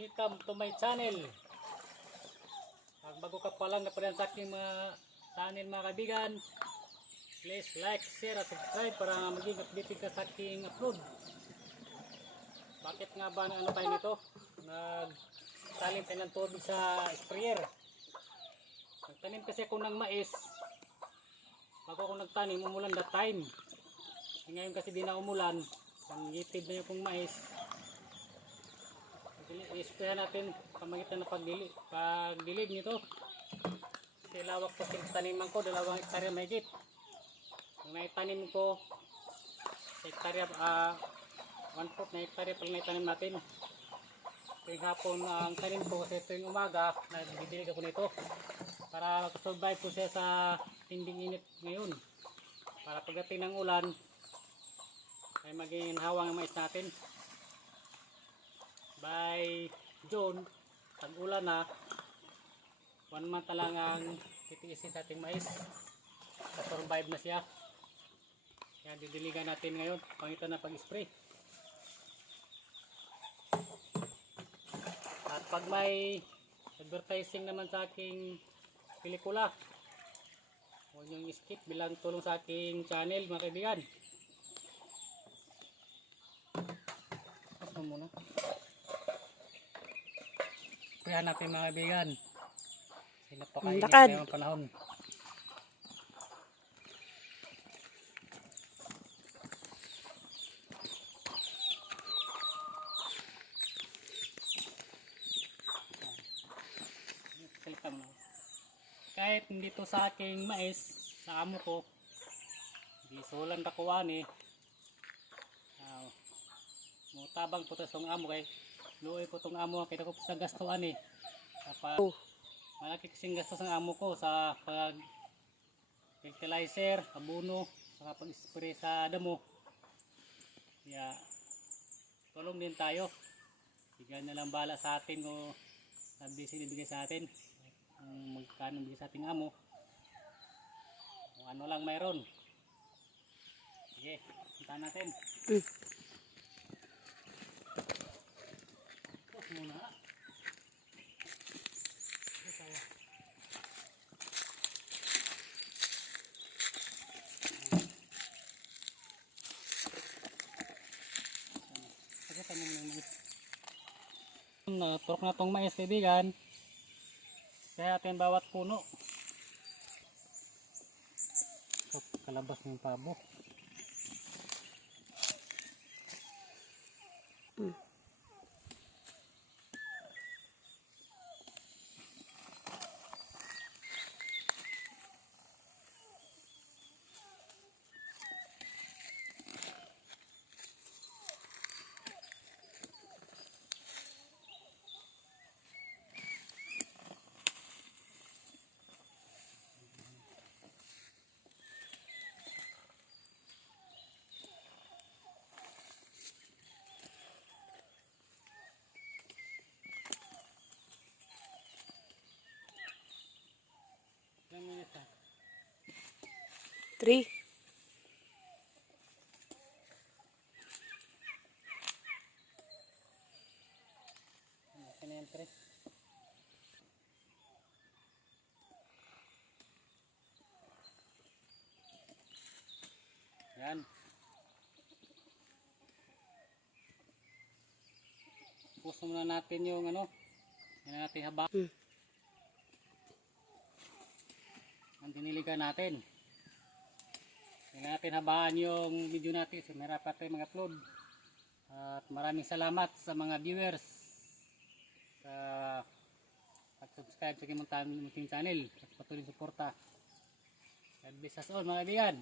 Welcome to my channel. Pag bago ka pa lang na pa rin sa aking mga channel mga kaibigan, please like, share at subscribe para maging updated ka sa aking upload. Bakit nga ba ano tayo nito? Nagtalim tayo ng tubig sa sprayer. Nagtanim kasi ako ng mais. Bago ako nagtanim, umulan that time. Ngayon kasi di na umulan. Ang gitid na yung mais. I-spray natin pamagitan ng pagdili, pagdilig nito. Kasi lawak po yung ko, dalawang hektarya mahigit. Ang naitanim ko, hektarya, ah, one fourth na hektarya pala naitanim natin. Tuwing hapon ang tanim ko kasi tuwing umaga, nagdidilig ako nito. Para makasurvive ko siya sa tinding init ngayon. Para pagdating ng ulan, ay maging hawang ang mais natin by June, pag ulan na, one month na lang ang titiisin sa ating mais. survive na siya. Kaya didiligan natin ngayon, pangitan na pag-spray. At pag may advertising naman sa aking pelikula, huwag niyong skip bilang tulong sa aking channel mga kaibigan. Muna. Kaya natin mga kaibigan. Sila pa Lakad. ngayong panahon. Kahit hindi to sa aking mais, sa amo ko, di sulan ta kuwan eh. Ah, mutabang po to sa amo kay luoy po tong amo kaya ko sa gastuan eh. Kapag Oh. malaki kasing gastos ng amo ko sa pag fertilizer, abono, saka pag-spray sa damo. Kaya tulong din tayo. Bigyan na lang bala sa atin kung sabi sinibigay sa atin. Kung magkano bigay sa ating amo. Kung ano lang mayroon. Sige, punta natin. Mm. Tapos muna. Ito tayo. Pagkata mo muna ng mais. Naturok na tong mais kaibigan. Kaya atin bawat puno. So, kalabas ng pabo. Ilang 3. Yan. Puso muna natin yung ano. Yan natin haba. Hmm. Ang diniligan natin. Yan natin habaan yung video natin. So, meron pa tayo mga upload. At maraming salamat sa mga viewers sa pag-subscribe sa aking munting channel at patuloy suporta. God bless us all mga kaibigan.